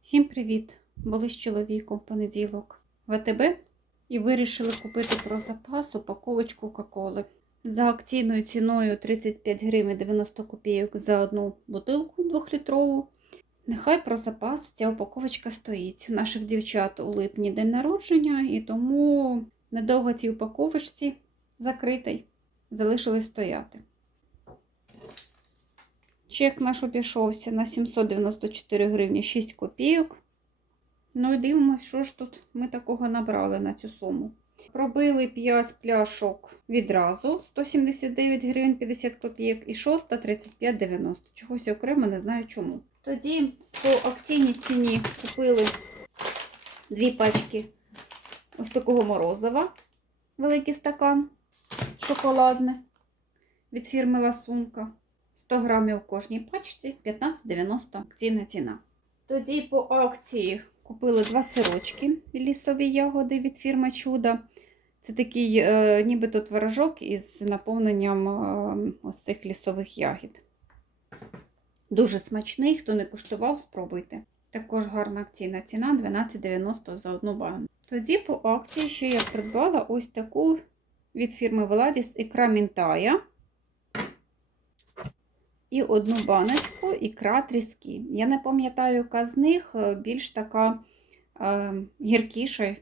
Всім привіт! Були з чоловіком в понеділок в АТБ і вирішили купити про запас упаковочку Кока-Коли. За акційною ціною 35 гривень 90 копійок за одну бутилку 2-літрову. Нехай про запас ця упаковочка стоїть. У наших дівчат у липні день народження, і тому недовго цій упаковочці закритий залишили стояти. Чек наш обійшовся на 794 гривні 6 копійок. Ну і дивимося, що ж тут ми такого набрали на цю суму. Пробили 5 пляшок відразу 179 гривень 50 копійок і 6 35,90. Чогось окремо не знаю чому. Тоді по акційній ціні купили дві пачки ось такого морозива, великий стакан шоколадне від фірми Ласунка. 100 грамів у кожній пачці 15,90 акційна ціна. Тоді по акції купили два сирочки лісові ягоди від фірми Чудо. Це такий е, нібито творожок із наповненням е, ось цих лісових ягід. Дуже смачний, хто не куштував, спробуйте. Також гарна акційна ціна 12,90 за одну банку. Тоді по акції ще я придбала ось таку від фірми Владіс ікра Мінтая і одну баночку ікра тріски. Я не пам'ятаю, яка з них е, більш така е, гіркіша.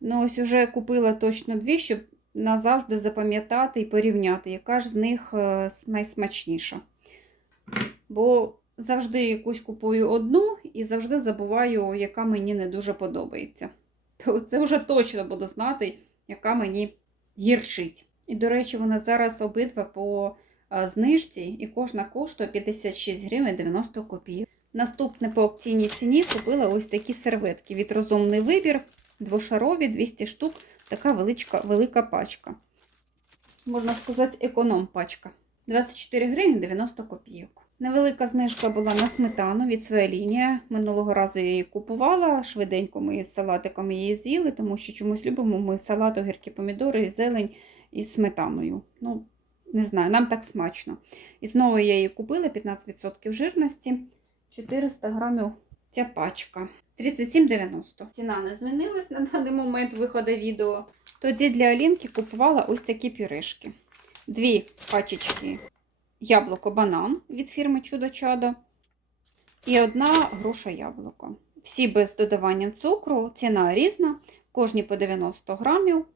Ну, ось уже купила точно дві, щоб назавжди запам'ятати і порівняти, яка ж з них е, найсмачніша. Бо завжди якусь купую одну і завжди забуваю, яка мені не дуже подобається. То це вже точно буду знати, яка мені гірчить. І, до речі, вони зараз обидва по знижці, і кожна коштує 56 гривень 90 копійок. Наступне по акційній ціні купила ось такі серветки від розумний вибір, двошарові 200 штук, така величка, велика пачка. Можна сказати, економ пачка. 24 гривні 90 копійок. Невелика знижка була на сметану від своєї лінії. Минулого разу я її купувала. Швиденько ми з салатиком її з'їли, тому що чомусь любимо ми салат, огірки, помідори і зелень із сметаною. Ну, не знаю, нам так смачно. І знову я її купила 15% жирності, 400 грамів ця пачка. 37,90. Ціна не змінилась на даний момент виходу відео. Тоді для Алінки купувала ось такі пюрешки. Дві пачечки яблуко банан від фірми Чудо Чадо. І одна груша яблуко. Всі без додавання цукру, ціна різна, кожні по 90 грамів.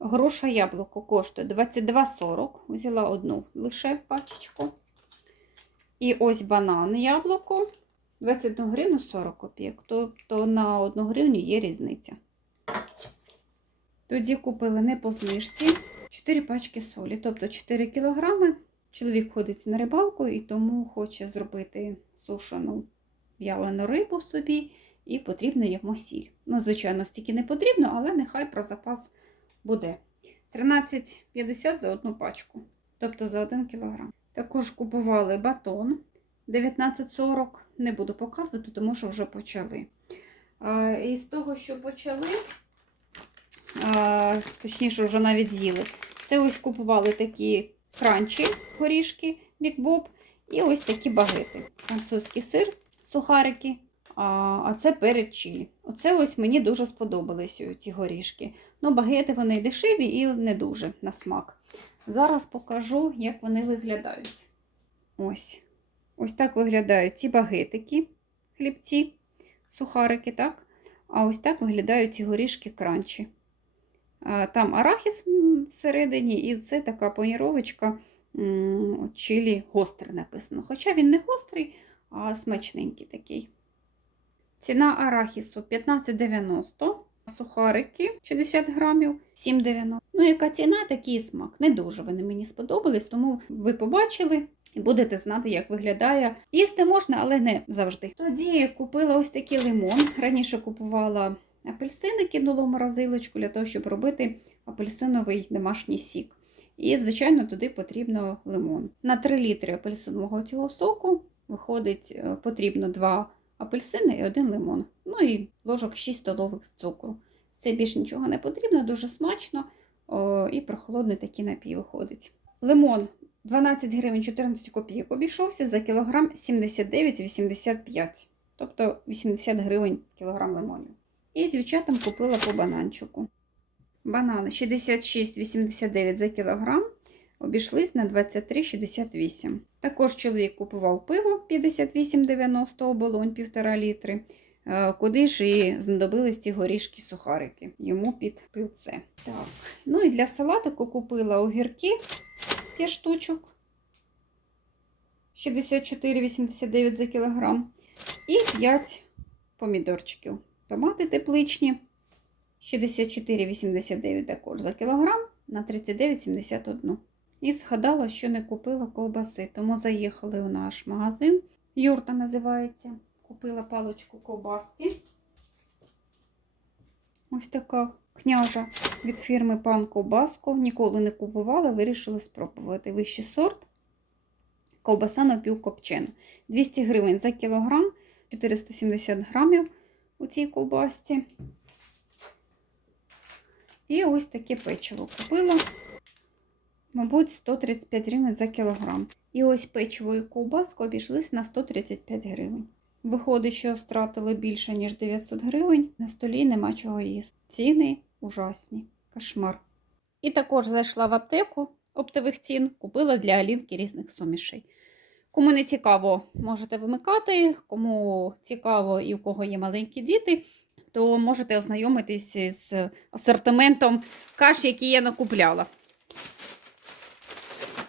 Груша яблуко коштує 22,40. Взяла одну лише пачечку. І ось банан яблуко 21 гривну 40 копійок. Тобто на 1 гривню є різниця. Тоді купили не по знижці 4 пачки солі, тобто 4 кілограми. Чоловік ходить на рибалку і тому хоче зробити сушену в'ялену рибу собі, і потрібна йому сіль. Ну, звичайно, стільки не потрібно, але нехай про запас буде 13,50 за одну пачку, тобто за 1 кг. Також купували батон 19,40. Не буду показувати, тому що вже почали. І з того, що почали, точніше, вже навіть з'їли. Це ось купували такі кранчі, горішки, бікбоб, і ось такі багети. Французький сир, сухарики. А це перед чилі. Оце ось мені дуже сподобались ці горішки. Ну, багети вони дешеві і не дуже на смак. Зараз покажу, як вони виглядають. Ось Ось так виглядають ці багетики, хлібці, сухарики, так? А ось так виглядають ці горішки кранчі. Там арахіс всередині, і це така паніровочка чилі гострий написано. Хоча він не гострий, а смачненький такий. Ціна арахісу 15,90, сухарики 60 грамів, 7,90. Ну, яка ціна, такий смак. Не дуже вони мені сподобались, тому ви побачили і будете знати, як виглядає. Їсти можна, але не завжди. Тоді купила ось такий лимон. Раніше купувала апельсини, кинула в морозилочку для того, щоб робити апельсиновий домашній сік. І, звичайно, туди потрібно лимон. На 3 літри апельсинового цього соку виходить, е, потрібно 2 апельсини і один лимон. Ну і ложок 6 столових з цукру. Це більше нічого не потрібно, дуже смачно о, і прохолодний такий напій виходить. Лимон 12 гривень 14 копійок обійшовся за кілограм 79,85. тобто 80 гривень кілограм лимонів. І дівчатам купила по бананчику. Банани 66,89 за кілограм. Обійшлись на 23,68. Також чоловік купував пиво 58,90 оболонь 1,5 літри. Е, Куди ж і знадобились ці горішки сухарики йому під пивце. Так. Ну і для салатику купила огірки 5 штучок. 64,89 за кілограм. І 5 помідорчиків. Томати тепличні. 64,89 також за кілограм на 39,71. І згадала, що не купила ковбаси, тому заїхали у наш магазин. Юрта називається. Купила паличку ковбаски. Ось така княжа від фірми Пан Ковбаско. Ніколи не купувала, вирішила спробувати. Вищий сорт. Ковбаса напівкопчена. 200 гривень за кілограм, 470 грамів у цій ковбасці. І ось таке печиво купила. Мабуть, 135 гривень за кілограм. І ось печиво і ковбаска обійшлись на 135 гривень. Виходить, що втратили більше, ніж 900 гривень. На столі нема чого їсти. Ціни ужасні. Кошмар. І також зайшла в аптеку оптових цін, купила для Алінки різних сумішей. Кому не цікаво, можете вимикати. Кому цікаво і у кого є маленькі діти, то можете ознайомитись з асортиментом каш, які я накупляла.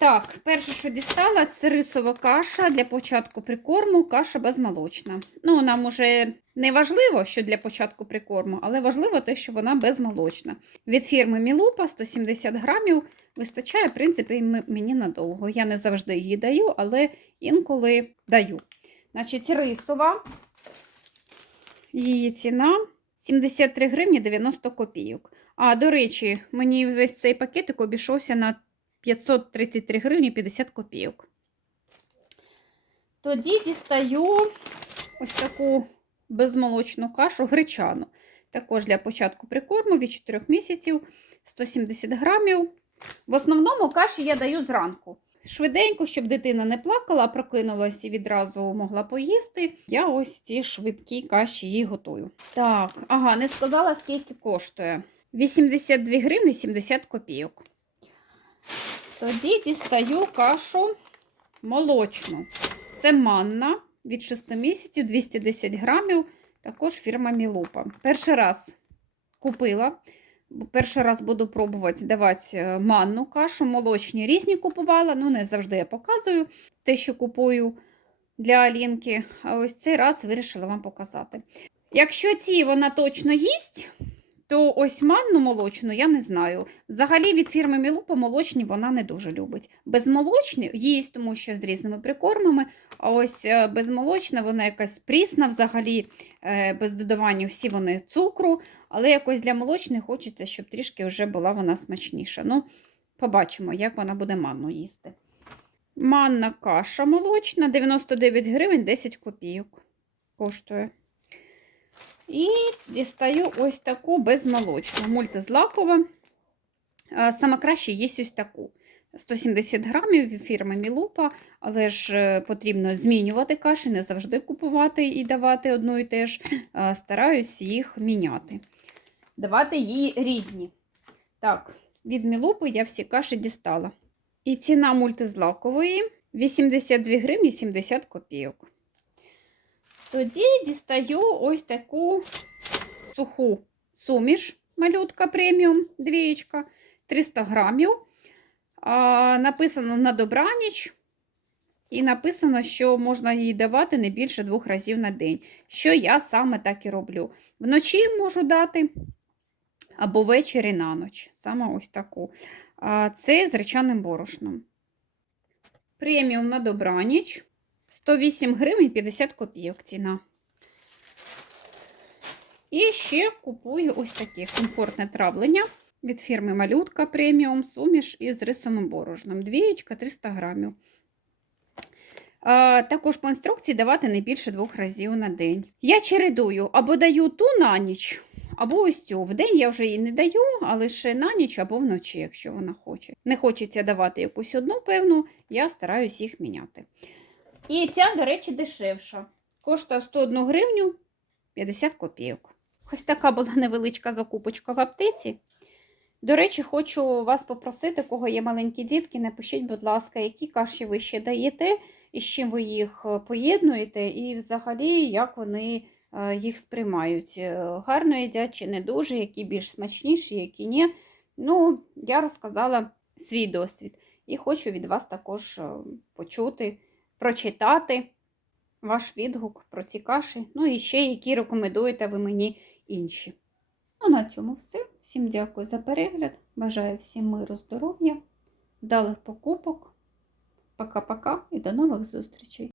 Так, перше, що дістала, це рисова каша для початку прикорму, каша безмолочна. Ну, нам уже не важливо, що для початку прикорму, але важливо те, що вона безмолочна. Від фірми Мілупа 170 грамів вистачає, в принципі, мені надовго. Я не завжди її даю, але інколи даю. Значить, рисова. Її ціна 73 гривні 90 копійок. А, до речі, мені весь цей пакетик обійшовся на 533 гривні 50 копійок. Тоді дістаю ось таку безмолочну кашу гречану. Також для початку прикорму від 4 місяців 170 грамів. В основному каші я даю зранку. Швиденько, щоб дитина не плакала, а прокинулась і відразу могла поїсти. Я ось ці швидкі каші їй готую. Так, ага, не сказала, скільки коштує. 82 гривні 70 копійок. Тоді дістаю кашу молочну. Це манна від 6 місяців 210 грамів, також фірма Мілупа. Перший раз купила, перший раз буду пробувати давати е, манну кашу, молочні різні купувала, ну не завжди я показую те, що купую для Алінки. А ось цей раз вирішила вам показати. Якщо ці вона точно їсть, то ось манну молочну я не знаю. Взагалі від фірми Мілупа молочні вона не дуже любить. Безмолочні їсть, тому що з різними прикормами, а ось е, безмолочна вона якась прісна взагалі, е, без додавання всі вони цукру, але якось для молочних хочеться, щоб трішки вже була вона смачніша. Ну, побачимо, як вона буде манну їсти. Манна каша молочна, 99 гривень 10 копійок коштує. І дістаю ось таку безмолочну, мультизлакова. Е, Саме краще є ось таку. 170 грамів фірми Мілупа, але ж е, потрібно змінювати каші, не завжди купувати і давати одну і те ж. Е, Стараюсь їх міняти. Давати їй різні. Так, від Мілупи я всі каші дістала. І ціна мультизлакової 82 гривні 70 копійок. Тоді дістаю ось таку суху суміш, малютка преміум, двієчка, 300 грамів. А, написано на добраніч. І написано, що можна її давати не більше двох разів на день. Що я саме так і роблю. Вночі можу дати, або ввечері на ніч. Саме ось таку. А, це з речаним борошном. Преміум на добраніч. 108 гривень 50 копійок ціна. І ще купую ось таке комфортне травлення від фірми Малютка преміум суміш із рисовим борошном. Двієчка 300 грамів. Також по інструкції давати не більше двох разів на день. Я чередую або даю ту на ніч, або ось цю. В день я вже її не даю, а лише на ніч або вночі, якщо вона хоче. Не хочеться давати якусь одну певну, я стараюсь їх міняти. І ця, до речі, дешевша. коштує 101 гривню 50 копійок. Ось така була невеличка закупочка в аптеці. До речі, хочу вас попросити, кого є маленькі дітки, напишіть, будь ласка, які каші ви ще даєте, і з чим ви їх е, поєднуєте, і взагалі, як вони е, їх сприймають. Е, Гарно їдять чи не дуже, які більш смачніші, які ні. Ну, я розказала свій досвід і хочу від вас також почути, прочитати ваш відгук про ці каші. Ну і ще які рекомендуєте ви мені інші. Ну, на цьому все. Всім дякую за перегляд. Бажаю всім миру, здоров'я, вдалих покупок. Пока-пока і до нових зустрічей!